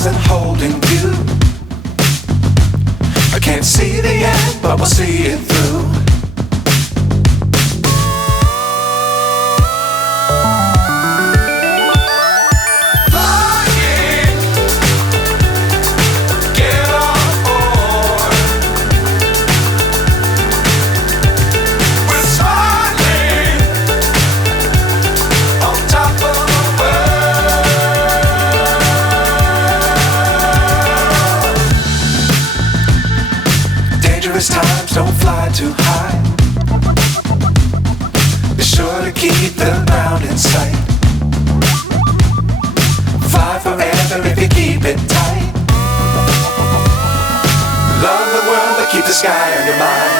stars and holding you. I can't see the end, but we'll see it through. Times don't fly too high. Be sure to keep the ground in sight. Fly forever if you keep it tight. Love the world but keep the sky on your mind.